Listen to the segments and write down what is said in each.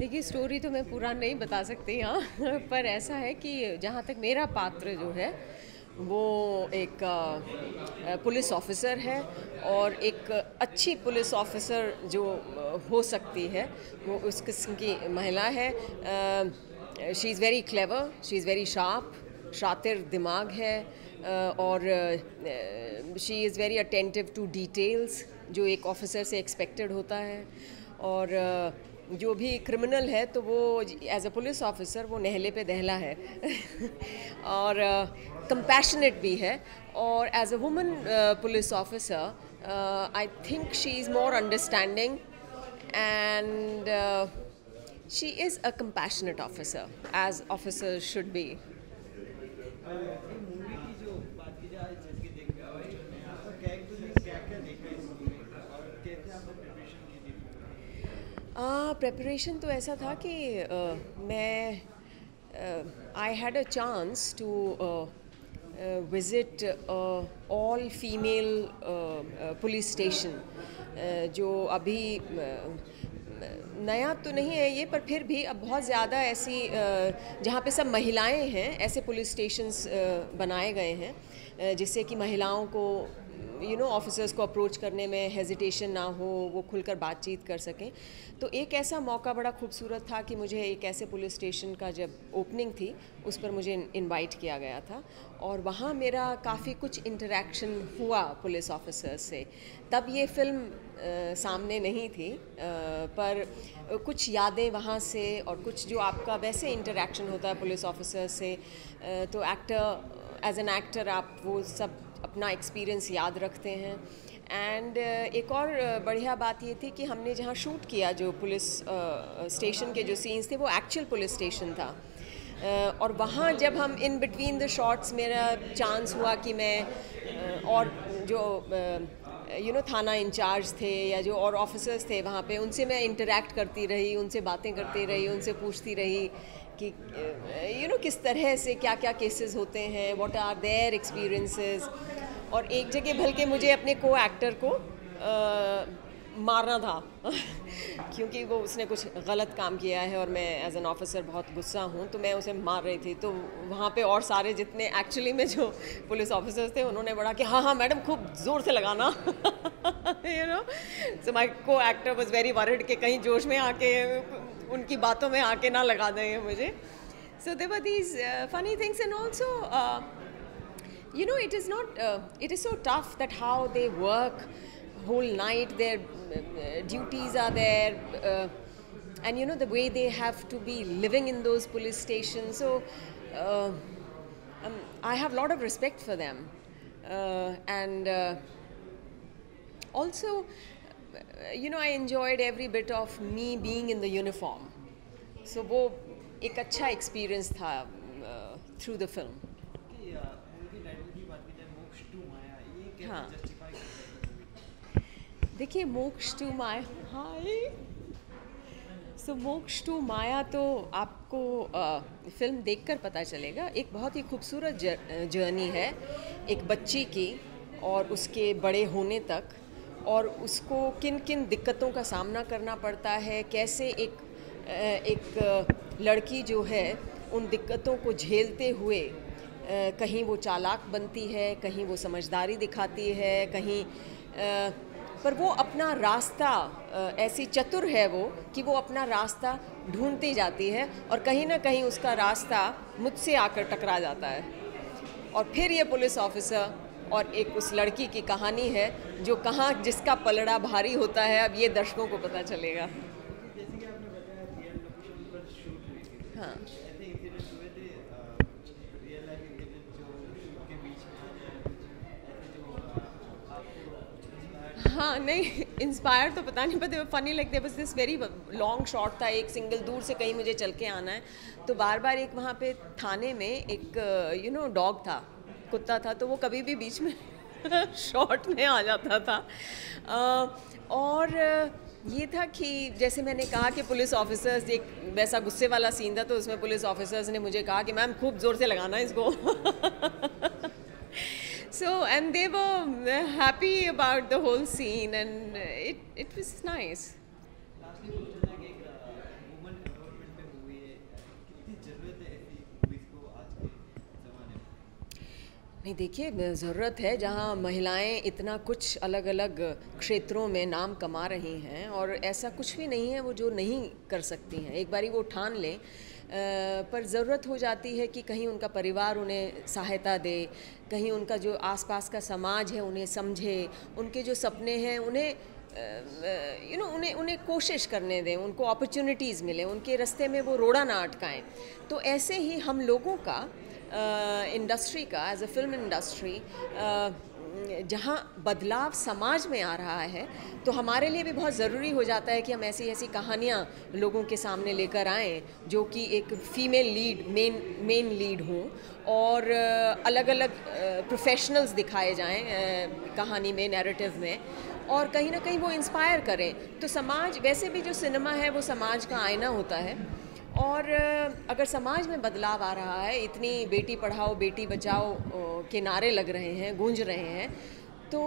देखिए, स्टोरी तो मैं पूरा नहीं बता सकती यहाँ पर ऐसा है कि जहाँ तक मेरा पात्र जो है वो एक पुलिस ऑफिसर है, और एक अच्छी पुलिस ऑफिसर जो हो सकती है वो उस किस्म की महिला है। She is very clever, she is very sharp, शातिर दिमाग है, और she is very attentive to details जो एक ऑफिसर से एक्सपेक्टेड होता है। और जो भी क्रिमिनल है तो वो एज अ पुलिस ऑफिसर वो नहले पे दहला है और कंपैशनेट भी है। और as a woman police officer I think she is more understanding, and she is a compassionate officer as officer should be. ये मूवी की जो बात की जाए, जैसे कि देखा हॉस्टल में आपका कैरेक्टर ने क्या क्या देखा इस मूवी में और कैसे आपने प्रिपरेशन की थी मूवी प्रेपरेशन तो ऐसा था कि मैं I had a chance to visit all female police station, जो अभी नया तो नहीं है ये, पर फिर भी अब बहुत ज़्यादा ऐसी जहाँ पे सब महिलाएं हैं ऐसे पुलिस स्टेशंस बनाए गए हैं, जिससे कि महिलाओं को ऑफिसर्स को अप्रोच करने में हेजिटेशन ना हो, वो खुलकर बातचीत कर सकें। तो एक ऐसा मौका बड़ा खूबसूरत था कि मुझे एक ऐसे पुलिस स्टेशन का जब ओपनिंग थी उस पर मुझे इनवाइट किया गया था, और वहाँ मेरा काफ़ी कुछ इंटरेक्शन हुआ पुलिस ऑफिसर्स से। तब ये फिल्म सामने नहीं थी, पर कुछ यादें वहाँ से और कुछ जो आपका वैसे इंटरेक्शन होता है पुलिस ऑफिसर से, तो एक्टर एज एन एक्टर आप वो सब अपना एक्सपीरियंस याद रखते हैं। एंड एक और बढ़िया बात ये थी कि हमने जहाँ शूट किया, जो पुलिस स्टेशन के जो सीन्स थे वो एक्चुअल पुलिस स्टेशन था। और वहाँ जब हम इन बिटवीन द शॉट्स मेरा चांस हुआ कि मैं और जो थाना इंचार्ज थे या जो और ऑफिसर्स थे वहाँ पे, उनसे मैं इंटरेक्ट करती रही, उनसे बातें करती रही, उनसे पूछती रही कि किस तरह से क्या क्या केसेस होते हैं, व्हाट आर देयर एक्सपीरियंसेस। और एक जगह बल्कि मुझे अपने को एक्टर को मारना था क्योंकि वो उसने कुछ गलत काम किया है और मैं एज एन ऑफिसर बहुत गुस्सा हूँ, तो मैं उसे मार रही थी। तो वहाँ पे और सारे जितने एक्चुअली में जो पुलिस ऑफिसर्स थे उन्होंने बड़ा कि हाँ हाँ मैडम खूब ज़ोर से लगाना सो माई को एक्टर वॉज वेरी वरिड कि कहीं जोश में आके उनकी बातों में आके ना लगा देंगे मुझे। So there were these funny things, and also it is not it is so tough that how they work whole night, their duties are there, and the way they have to be living in those police stations. So uh, I have a lot of respect for them, and also I enjoyed every bit of me being in the uniform. So वो एक अच्छा experience था through the film. कि movie की title की बात की जाए, मोक्ष टू माया, ये कैसे हाँ, जस्टिफाई करता है मूवी देखिए, मोक्ष टू माया, हाय, सो मोक्ष टू माया तो आपको फिल्म देखकर पता चलेगा। एक बहुत ही खूबसूरत जर्नी है एक बच्ची की और उसके बड़े होने तक, और उसको किन किन दिक्कतों का सामना करना पड़ता है, कैसे एक लड़की जो है उन दिक्कतों को झेलते हुए कहीं वो चालाक बनती है, कहीं वो समझदारी दिखाती है, कहीं पर वो अपना रास्ता, ऐसी चतुर है वो कि वो अपना रास्ता ढूंढती जाती है, और कहीं ना कहीं उसका रास्ता मुझसे आकर टकरा जाता है। और फिर ये पुलिस ऑफिसर और एक उस लड़की की कहानी है जो कहाँ जिसका पलड़ा भारी होता है, अब ये दर्शकों को पता चलेगा। कि जैसे कि आपने बताया रियल लोकेशन पर शूट हुई थी, हाँ कुछ ऐसे इंसिडेंट्स हुए थे रियल लाइफ इंसिडेंट जो शूट के बीच में आ जाए, कुछ ऐसे जो आपको कुछ इंस्पायर किया हाँ, नहीं इंस्पायर तो पता नहीं, पर funny like there was this very long shot था, एक सिंगल दूर से कहीं मुझे चल के आना है, तो बार बार एक वहाँ पे थाने में एक डॉग था, कुत्ता था, तो वो कभी भी बीच में शॉट में आ जाता था। और ये था कि जैसे मैंने कहा कि पुलिस ऑफिसर्स, एक वैसा गुस्से वाला सीन था, तो उसमें पुलिस ऑफिसर्स ने मुझे कहा कि मैम खूब ज़ोर से लगाना इसको So, and they were happy about the whole scene, and it was nice. Lastly पूछना था कि एक वुमन नहीं, देखिए ज़रूरत है जहाँ महिलाएं इतना कुछ अलग अलग क्षेत्रों में नाम कमा रही हैं, और ऐसा कुछ भी नहीं है वो जो नहीं कर सकती हैं, एक बारी वो ठान लें। पर ज़रूरत हो जाती है कि कहीं उनका परिवार उन्हें सहायता दे, कहीं उनका जो आसपास का समाज है उन्हें समझे, उनके जो सपने हैं उन्हें उन्हें उन्हें कोशिश करने दें, उनको अपॉर्चुनिटीज़ मिले, उनके रास्ते में वो रोड़ा ना अटकाएं। तो ऐसे ही हम लोगों का इंडस्ट्री का, एज अ फिल्म इंडस्ट्री, जहाँ बदलाव समाज में आ रहा है, तो हमारे लिए भी बहुत ज़रूरी हो जाता है कि हम ऐसी ऐसी कहानियाँ लोगों के सामने लेकर आएँ जो कि एक फ़ीमेल लीड, मेन लीड हों, और अलग अलग प्रोफेशनल्स दिखाए जाएं कहानी में, नैरेटिव में, और कहीं ना कहीं वो इंस्पायर करें। तो समाज, वैसे भी जो सिनेमा है वो समाज का आईना होता है, और अगर समाज में बदलाव आ रहा है, इतनी बेटी पढ़ाओ बेटी बचाओ के नारे लग रहे हैं, गूंज रहे हैं, तो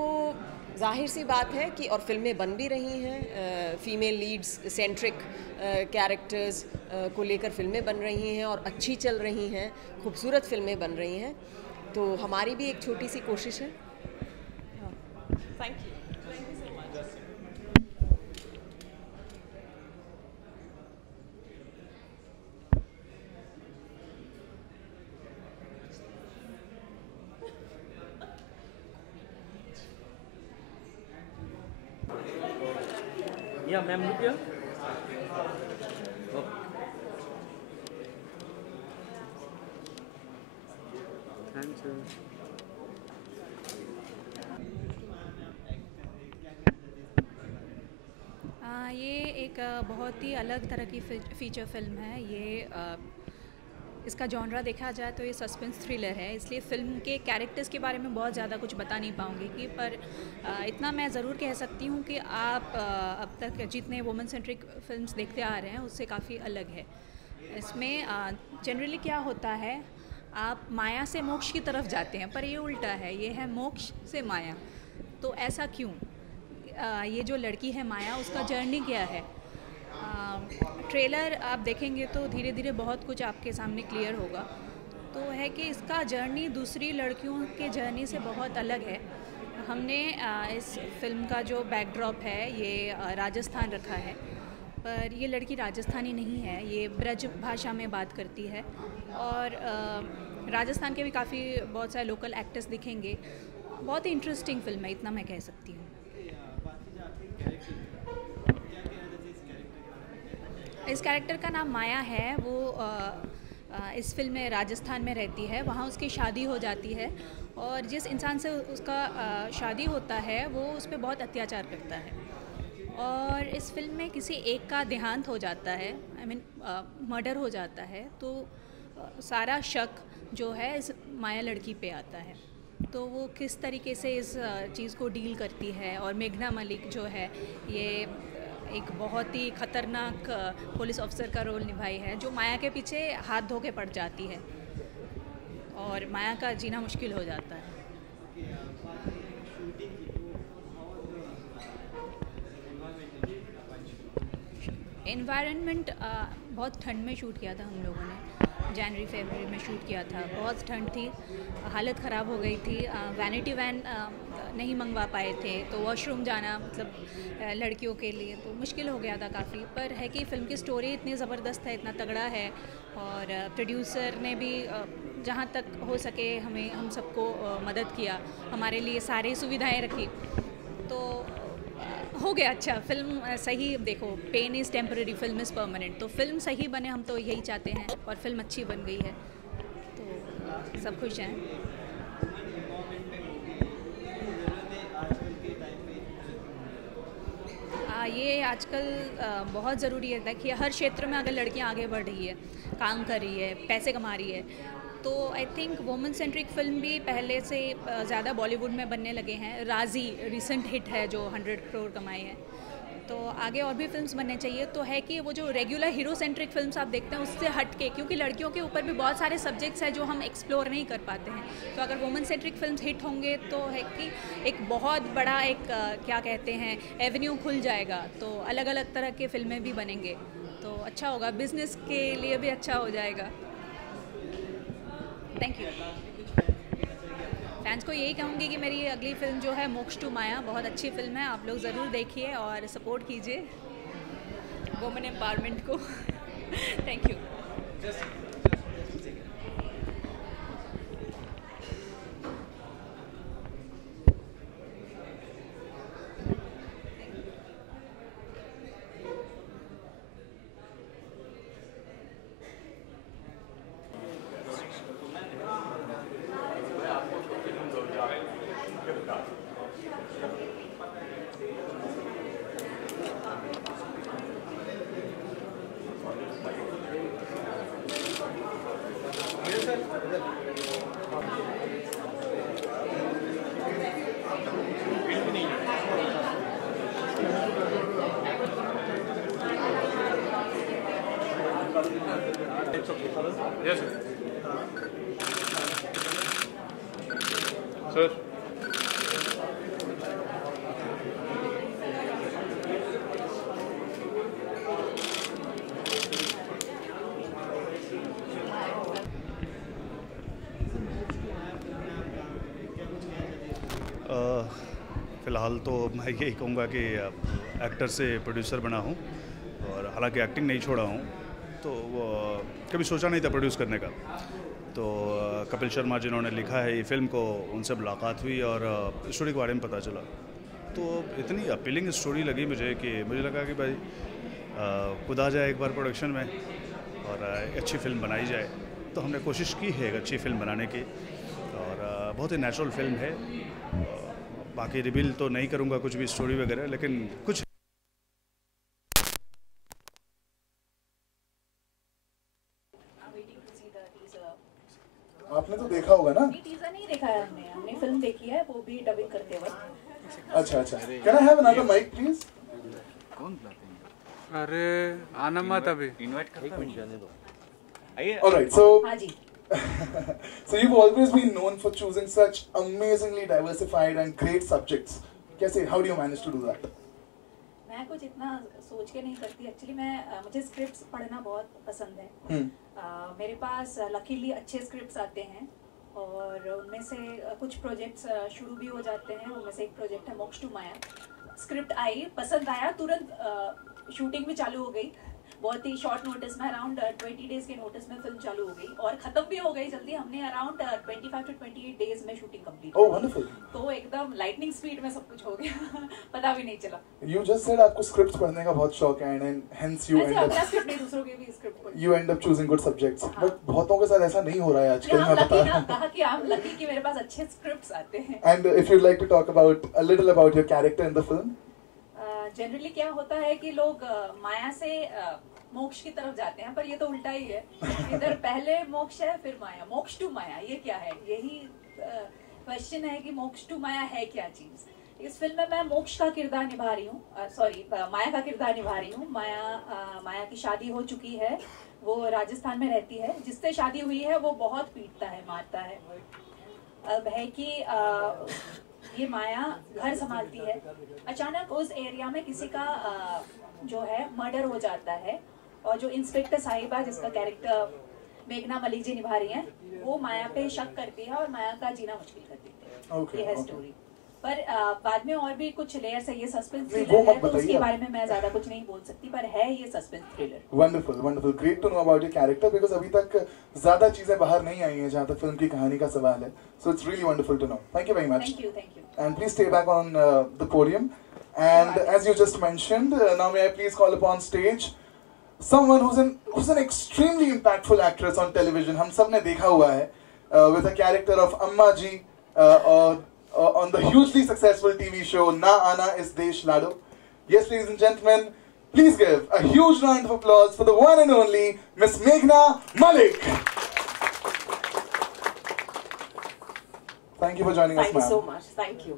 जाहिर सी बात है कि, और फिल्में बन भी रही हैं, फीमेल लीड्स सेंट्रिक कैरेक्टर्स को लेकर फिल्में बन रही हैं और अच्छी चल रही हैं, खूबसूरत फिल्में बन रही हैं। तो हमारी भी एक छोटी सी कोशिश है। Thank you. Yeah, ma'am, look here. Okay. Thank you. ये एक बहुत ही अलग तरह की फ़ीचर फिल्म है। ये इसका जॉनरा देखा जाए तो ये सस्पेंस थ्रिलर है, इसलिए फ़िल्म के कैरेक्टर्स के बारे में बहुत ज़्यादा कुछ बता नहीं पाऊँगी कि, पर इतना मैं ज़रूर कह सकती हूँ कि आप अब तक जितने वुमेन सेंट्रिक फिल्म्स देखते आ रहे हैं उससे काफ़ी अलग है। इसमें जनरली क्या होता है, आप माया से मोक्ष की तरफ जाते हैं, पर ये उल्टा है, ये है मोक्ष से माया। तो ऐसा क्यों? ये जो लड़की है माया, उसका जर्नी क्या है? ट्रेलर आप देखेंगे तो धीरे धीरे बहुत कुछ आपके सामने क्लियर होगा। तो है कि इसका जर्नी दूसरी लड़कियों के जर्नी से बहुत अलग है। हमने इस फिल्म का जो बैकड्रॉप है ये राजस्थान रखा है, पर ये लड़की राजस्थानी नहीं है, ये ब्रज भाषा में बात करती है, और राजस्थान के भी काफ़ी बहुत सारे लोकल एक्टर्स दिखेंगे। बहुत ही इंटरेस्टिंग फिल्म है, इतना मैं कह सकती हूँ। इस कैरेक्टर का नाम माया है। वो इस फिल्म में राजस्थान में रहती है, वहाँ उसकी शादी हो जाती है, और जिस इंसान से उसका शादी होता है वो उस पर बहुत अत्याचार करता है, और इस फिल्म में किसी एक का देहांत हो जाता है, मर्डर हो जाता है। तो सारा शक जो है इस माया लड़की पे आता है। तो वो किस तरीके से इस चीज़ को डील करती है, और मेघना मलिक जो है ये एक बहुत ही ख़तरनाक पुलिस ऑफिसर का रोल निभाई है, जो माया के पीछे हाथ धो के पड़ जाती है और माया का जीना मुश्किल हो जाता है। एनवायरनमेंट बहुत ठंड में शूट किया था हम लोगों ने, जनवरी फरवरी में शूट किया था। बहुत ठंड थी, हालत ख़राब हो गई थी। वैनिटी वैन नहीं मंगवा पाए थे, तो वॉशरूम जाना मतलब लड़कियों के लिए तो मुश्किल हो गया था काफ़ी। पर है कि फ़िल्म की स्टोरी इतनी ज़बरदस्त है, इतना तगड़ा है, और प्रोड्यूसर ने भी जहाँ तक हो सके हम सबको मदद किया, हमारे लिए सारी सुविधाएं रखी, तो हो गया अच्छा। फिल्म सही, देखो pain is temporary, film is permanent. तो फिल्म सही बने, हम तो यही चाहते हैं, और फिल्म अच्छी बन गई है तो सब खुश हैं। ये आजकल बहुत ज़रूरी है। देखिए हर क्षेत्र में अगर लड़कियां आगे बढ़ रही है, काम कर रही है, पैसे कमा रही है, तो I think women centric film भी पहले से ज़्यादा बॉलीवुड में बनने लगे हैं। राजी रिसेंट हिट है जो 100 करोड़ कमाई है, तो आगे और भी फिल्म्स बनने चाहिए। तो है कि वो जो रेगुलर हीरो सेंट्रिक फिल्म्स आप देखते हैं उससे हट के, क्योंकि लड़कियों के ऊपर भी बहुत सारे सब्जेक्ट्स हैं जो हम एक्सप्लोर नहीं कर पाते हैं, तो अगर वुमेन सेंट्रिक फिल्म्स हिट होंगे तो है कि एक बहुत बड़ा एक क्या कहते हैं एवेन्यू खुल जाएगा, तो अलग अलग तरह के फिल्में भी बनेंगे, तो अच्छा होगा, बिजनेस के लिए भी अच्छा हो जाएगा। Thank you. फैंस को यही कहूँगी कि मेरी अगली फ़िल्म जो है मोक्ष टू माया बहुत अच्छी फ़िल्म है, आप लोग ज़रूर देखिए और सपोर्ट कीजिए वुमेन एम्पावरमेंट को। Thank you. Yes, sir. Sir. फ़िलहाल तो मैं यही कहूँगा कि एक्टर से प्रोड्यूसर बना हूँ और हालांकि एक्टिंग नहीं छोड़ा हूँ, तो कभी सोचा नहीं था प्रोड्यूस करने का। तो कपिल शर्मा जिन्होंने लिखा है ये फ़िल्म को, उनसे मुलाकात हुई और स्टोरी के बारे में पता चला, तो इतनी अपीलिंग स्टोरी लगी मुझे कि मुझे लगा कि भाई खुद आ जाए एक बार प्रोडक्शन में और अच्छी फ़िल्म बनाई जाए। तो हमने कोशिश की है एक अच्छी फ़िल्म बनाने की और बहुत ही नेचुरल फिल्म है। बाकी रिवील तो नहीं करूँगा कुछ भी स्टोरी वगैरह, लेकिन कुछ आपने तो देखा होगा ना? टीजर नहीं देखा है हमने फिल्म देखी है, वो भी डबिंग करते वक्त। अच्छा। Can I have another mic please? कौन बुलाते हैं? अरे आना मत अभी। इनवाइट करता हूं, जाने दो। Alright, so हाँ जी। so you've always been known for choosing such amazingly diversified and great subjects. कैसे? How do you manage to do that? मैं कुछ इतना सोच के नहीं करती एक्चुअली। मुझे स्क्रिप्ट्स पढ़ना बहुत पसंद है। मेरे पास लकीली अच्छे स्क्रिप्ट्स आते हैं और उनमें से कुछ प्रोजेक्ट्स शुरू भी हो जाते हैं। उनमें से एक प्रोजेक्ट है मोक्ष टू माया। स्क्रिप्ट आई, पसंद आया, तुरंत शूटिंग भी चालू हो गई। बहुत ही शॉर्ट नोटिस में, अराउंड 20 डेज के नोटिस में फिल्म चालू हो गई और ख़त्म भी हो गई जल्दी। हमने अराउंड 25 to 28 डेज में शूटिंग कंप्लीट Oh, wonderful. तो एकदम लाइटनिंग स्पीड में सब कुछ हो गया। पता भी नहीं चला। You just said आपको स्क्रिप्ट्स पढ़ने का बहुत शौक है and hence you ऐसे end अपना up स्क्रिप्ट नहीं, दूसरों के भी स्क्रिप्ट पढ़। you end up choosing good subjects. But बहुतों के साथ ऐसा नहीं हो रहा है आजकल, मैं बता रहा हूँ। कहा कि I'm lucky कि मेरे पास अच्छे स्क्रिप्ट्स आते हैं। And if you'd like to talk about a little about your character in the film. Generally क्या होता है कि लोग माया से मोक्ष की तरफ जाते हैं, पर ये तो उल्टा ही है। इधर पहले मोक्ष है फिर माया। मोक्ष टू माया ये क्या है? यही क्वेश्चन है कि मोक्ष टू माया है क्या चीज। इस फिल्म में मैं मोक्ष का किरदार निभा रही हूँ, माया का किरदार निभा रही हूँ। माया की शादी हो चुकी है, वो राजस्थान में रहती है। जिससे शादी हुई है वो बहुत पीटता है, मारता है। अब है कि ये माया घर संभालती है। अचानक उस एरिया में किसी का जो है मर्डर हो जाता है और जो इंस्पेक्टर साहिबा, जिसका कैरेक्टर मेघना मलिक जी निभा रही हैं, वो माया पे शक करती है और माया का जीना मुश्किल कर देती है। ये है स्टोरी। पर बाद में और भी कुछ लेयर्स है। ये सस्पेंस थ्रिलर है, तो उसके बारे में मैं ज्यादा कुछ नहीं बोल सकती, पर है ये suspense thriller. Wonderful, great to know about your character because अभी तक ज्यादा चीजें बाहर नहीं आई हैं जहाँ तक फिल्म की कहानी का सवाल है। So it's really wonderful to know. Thank you very much. Thank you. And please stay back on the podium. And as you just mentioned, now may I please call upon stage someone who's an extremely impactful actress on television. हम सब ने देखा हुआ है with a character of Amma Ji on the hugely successful TV show Na Ana Is Desh Lado. Yes, ladies and gentlemen, please give a huge round of applause for the one and only Miss Meghna Malik. Thank you for joining us, ma'am. Thank you so much. Thank you.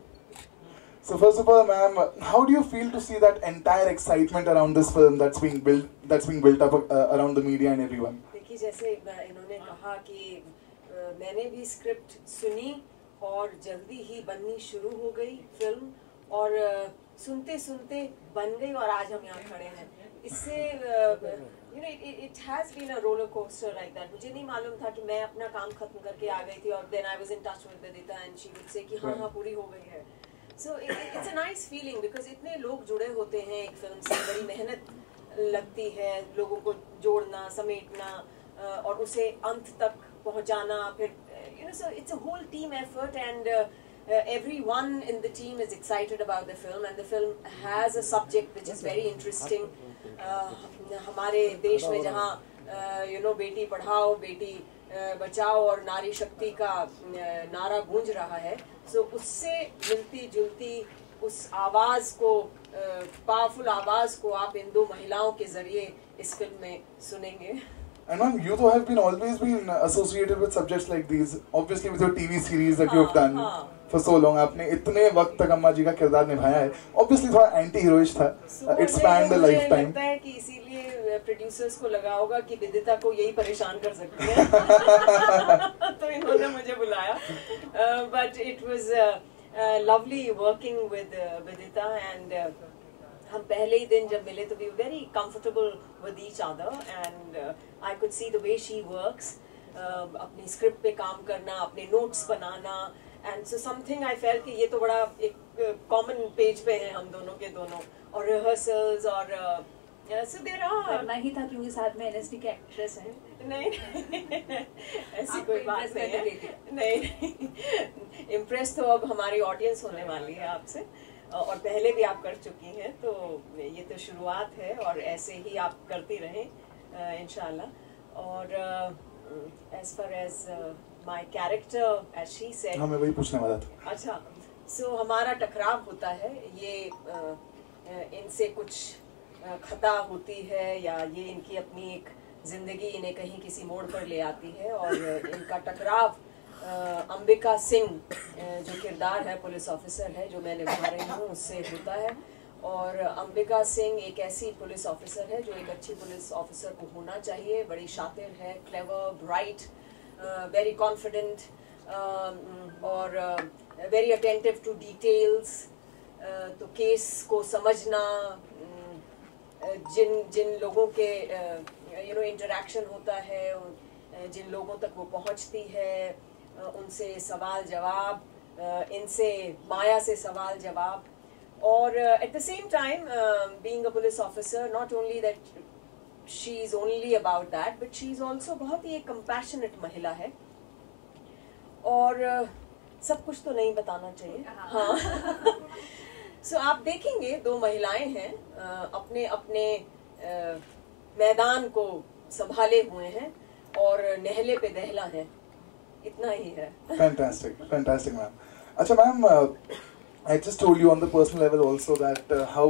So first of all, ma'am, how do you feel to see that entire excitement around this film that's being built up around the media and everyone? देखिए, जैसे इन्होंने कहा कि मैंने भी script सुनी और जल्दी ही बननी शुरू हो गई फिल्म, और सुनते सुनते बन गई और आज हम यहाँ खड़े हैं। इससे you know it has been a roller coaster like that. मुझे नहीं मालूम था कि मैं अपना काम खत्म करके आ गई थी और then I was in touch with Vidita and she would say कि हाँ हाँ पूरी हो गई है. So it's a nice feeling because इतने लोग जुड़े होते हैं एक फिल्म से, बड़ी मेहनत लगती है लोगों को जोड़ना, समेटना और उसे अंत तक पहुंचाना. फिर you know, so it's a whole team effort and everyone in the team is excited about the film and the film has a subject which is very interesting. हमारे देश में जहाँ you know बेटी पढ़ाओ बेटी बचाओ और नारी शक्ति का नारा गूंज रहा है, so उससे मिलती जुलती उस आवाज़ को, पावरफुल आवाज़ को आप इन दो महिलाओं के ज़रिए इस फिल्म में सुनेंगे. And ma'am, you two have always been associated with subjects like these. Obviously, with your TV series that you have done for so long, आपने इतने वक्त तक अम्मा जी का किरदार निभाया है. Obviously, थोड़ा anti-heroish था. It spanned the lifetime. मुझे लगता है कि इसीलिए प्रोड्यूसर्स को लगा होगा कि विदिता को यही परेशान कर सकती है, तो इन्होंने मुझे बुलाया. But it was lovely working with Vidita and हम पहले ही दिन जब मिले तो we were very comfortable with each other and I could see the way she works. अपनी स्क्रिप्ट पे काम करना, अपने notes banana and so something I felt कि ये तो बड़ा एक कॉमन पेज पे है हम दोनों के दोनों, और रिहर्सल्स और so there are. करना ही था क्योंकि साथ में NSD के एक्ट्रेस हैं. नहीं ऐसी कोई बात नहीं है. नहीं इम्प्रेस तो अब हमारी ऑडियंस होने वाली है आपसे और पहले भी आप कर चुकी हैं, तो ये तो शुरुआत है और ऐसे ही आप करती रहें इंशाल्लाह. और as far as my character as she said, हमें वही पूछने वाला था. अच्छा, so हमारा टकराव होता है, ये इनसे कुछ खता होती है या ये इनकी अपनी एक ज़िंदगी इन्हें कहीं किसी मोड़ पर ले आती है और इनका टकराव अंबिका सिंह जो किरदार है पुलिस ऑफिसर है जो मैं निभा रही हूँ उससे होता है. और अंबिका सिंह एक ऐसी पुलिस ऑफिसर है जो एक अच्छी पुलिस ऑफिसर को होना चाहिए. बड़ी शातिर है, क्लेवर, ब्राइट, वेरी कॉन्फिडेंट और वेरी अटेंटिव टू डिटेल्स. तो केस को समझना, जिन लोगों के यू नो इंटरेक्शन होता है, जिन लोगों तक वो पहुंचती है, उनसे सवाल जवाब, इनसे माया से सवाल जवाब. और at the same time being a police officer, not only that she is only about that but she is also बहुत ही एक कंपैशनेट महिला है. और सब कुछ तो नहीं बताना चाहिए. हाँ सो आप देखेंगे दो महिलाएं हैं अपने अपने मैदान को संभाले हुए हैं और नहले पे दहला है, इतना ही है. Fantastic, fantastic, ma'am. अच्छा ma'am, I just told you on the personal level also that how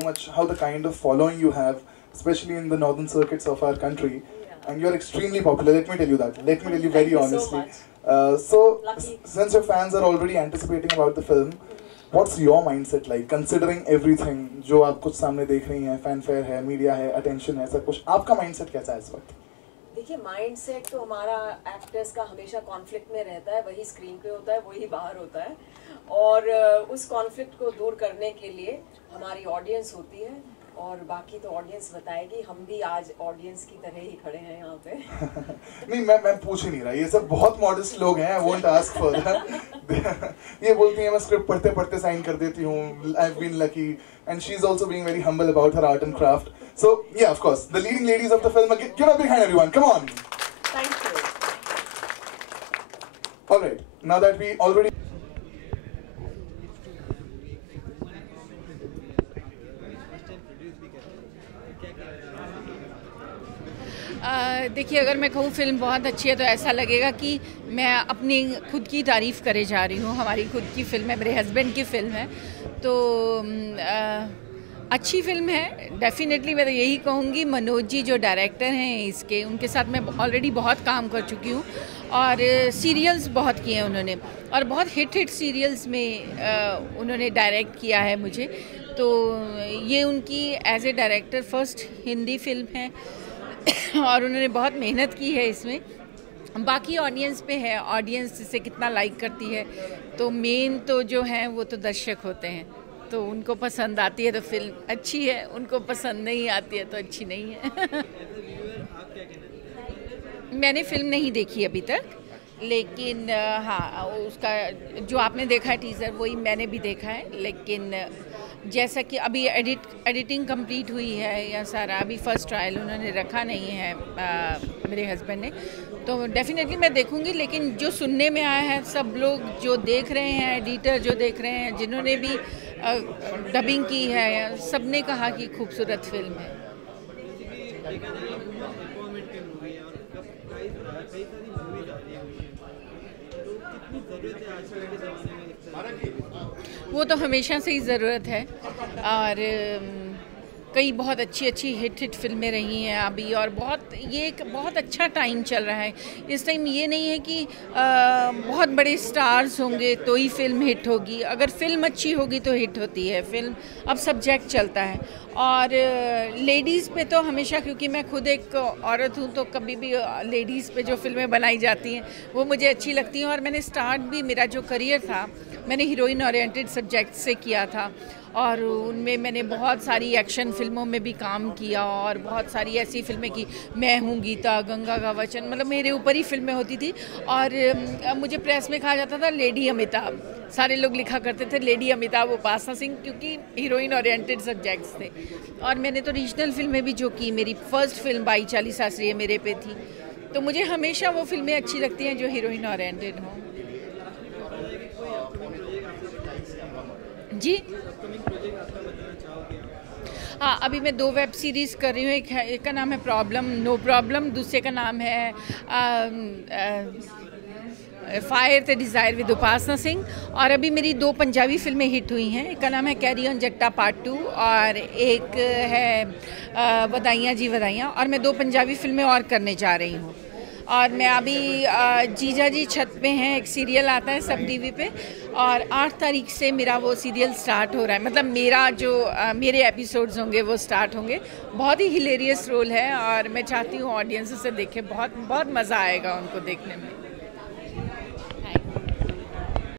the kind of following you have, especially in the northern circuits of our country, and you are extremely popular. Let me tell you that. Let me tell you very honestly. So since your fans are already anticipating about the film, what's your mindset like, considering everything जो आप कुछ सामने देख रही हैं, fanfare है, media है, attention है, सब कुछ, आपका माइंडसेट कैसा है इस वक्त? देखिए, माइंडसेट तो हमारा एक्टर्स का हमेशा कॉन्फ्लिक्ट में रहता है. वही स्क्रीन पे होता है, वही बाहर होता है. और उस कॉन्फ्लिक्ट को दूर करने के लिए हमारी ऑडियंस होती है और बाकी तो ऑडियंस बताएगी. हम भी आज ऑडियंस की तरह ही खड़े हैं यहाँ पे. नहीं, मैं पूछ ही नहीं रहा. ये सब बहुत मॉडेस्ट लोग हैं. I won't ask for that. ये बोलती हैं मैं स्क्रिप्ट पढ़ते पढ़ते साइन कर देती हूँ. I have been lucky and she is also being very humble about her art and craft. So yeah, of course, the leading ladies of the film. Give a big hand, everyone. Come on. Thank you. All right. Now that we already. देखिए, अगर मैं कहूँ film बहुत अच्छी है तो ऐसा लगेगा कि मैं अपनी खुद की तारीफ़ करे जा रही हूँ. हमारी खुद की फिल्म है, मेरे हस्बैंड की फिल्म है, तो अच्छी फिल्म है. डेफिनेटली मैं तो यही कहूँगी. मनोज जी जो डायरेक्टर हैं इसके, उनके साथ मैं ऑलरेडी बहुत काम कर चुकी हूँ और सीरियल्स बहुत किए हैं उन्होंने और बहुत हिट सीरियल्स में उन्होंने डायरेक्ट किया है मुझे. तो ये उनकी as a director first Hindi film है और उन्होंने बहुत मेहनत की है इसमें. बाकी ऑडियंस पे है, ऑडियंस इसे कितना लाइक करती है. तो मेन तो जो हैं वो तो दर्शक होते हैं, तो उनको पसंद आती है तो फिल्म अच्छी है, उनको पसंद नहीं आती है तो अच्छी नहीं है. मैंने फिल्म नहीं देखी अभी तक, लेकिन हाँ उसका जो आपने देखा है टीज़र वही मैंने भी देखा है। लेकिन जैसा कि अभी एडिटिंग कंप्लीट हुई है या सारा, अभी फर्स्ट ट्रायल उन्होंने रखा नहीं है मेरे हस्बैंड ने, तो डेफिनेटली मैं देखूंगी। लेकिन जो सुनने में आया है, सब लोग जो देख रहे हैं, एडिटर जो देख रहे हैं, जिन्होंने भी डबिंग की है, सब ने कहा कि खूबसूरत फिल्म है। वो तो हमेशा से ही ज़रूरत है, और कई बहुत अच्छी हिट फिल्में रही हैं अभी, और ये एक बहुत अच्छा टाइम चल रहा है। इस टाइम ये नहीं है कि बहुत बड़े स्टार्स होंगे तो ही फिल्म हिट होगी। अगर फिल्म अच्छी होगी तो हिट होती है फिल्म। अब सब्जेक्ट चलता है, और लेडीज़ पे तो हमेशा, क्योंकि मैं खुद एक औरत हूँ, तो कभी भी लेडीज़ पे जो फिल्में बनाई जाती हैं वो मुझे अच्छी लगती हैं। और मैंने स्टार्ट भी, मेरा जो करियर था, मैंने हीरोइन ओरिएंटेड सब्जेक्ट से किया था, और उनमें मैंने बहुत सारी एक्शन फिल्मों में भी काम किया, और बहुत सारी ऐसी फिल्में की, मैं हूँ गीता, गंगा का वचन, मतलब मेरे ऊपर ही फिल्में होती थी। और मुझे प्रेस में कहा जाता था लेडी अमिताभ, सारे लोग लिखा करते थे लेडी अमिताभ उपासना सिंह, क्योंकि हीरोइन ओरिएंटेड सब्जेक्ट्स थे। और मैंने तो रीजनल फिल्में भी जो की, मेरी फर्स्ट फिल्म बाई चाली शास्त्री मेरे पे थी, तो मुझे हमेशा वो फिल्में अच्छी लगती हैं जो हीरोइन ओरिएंटेड हों। जी हाँ, अभी मैं 2 वेब सीरीज़ कर रही हूँ। एक का नाम है प्रॉब्लम नो प्रॉब्लम, दूसरे का नाम है फायर द डिज़ायर विद उपासना सिंह। और अभी मेरी 2 पंजाबी फिल्में हिट हुई हैं। एक का नाम है कैरी ऑन जट्टा पार्ट 2, और एक है बधाइयाँ जी बधाइयाँ। और मैं 2 पंजाबी फिल्में और करने जा रही हूँ। और मैं अभी जीजा जी छत पे हैं, एक सीरियल आता है सब टीवी पे, और 8 तारीख से मेरा वो सीरियल स्टार्ट हो रहा है। मतलब मेरा जो मेरे एपिसोड्स होंगे वो स्टार्ट होंगे। बहुत ही हिलेरियस रोल है, और मैं चाहती हूँ ऑडियंस उसे देखे, बहुत बहुत मज़ा आएगा उनको देखने में।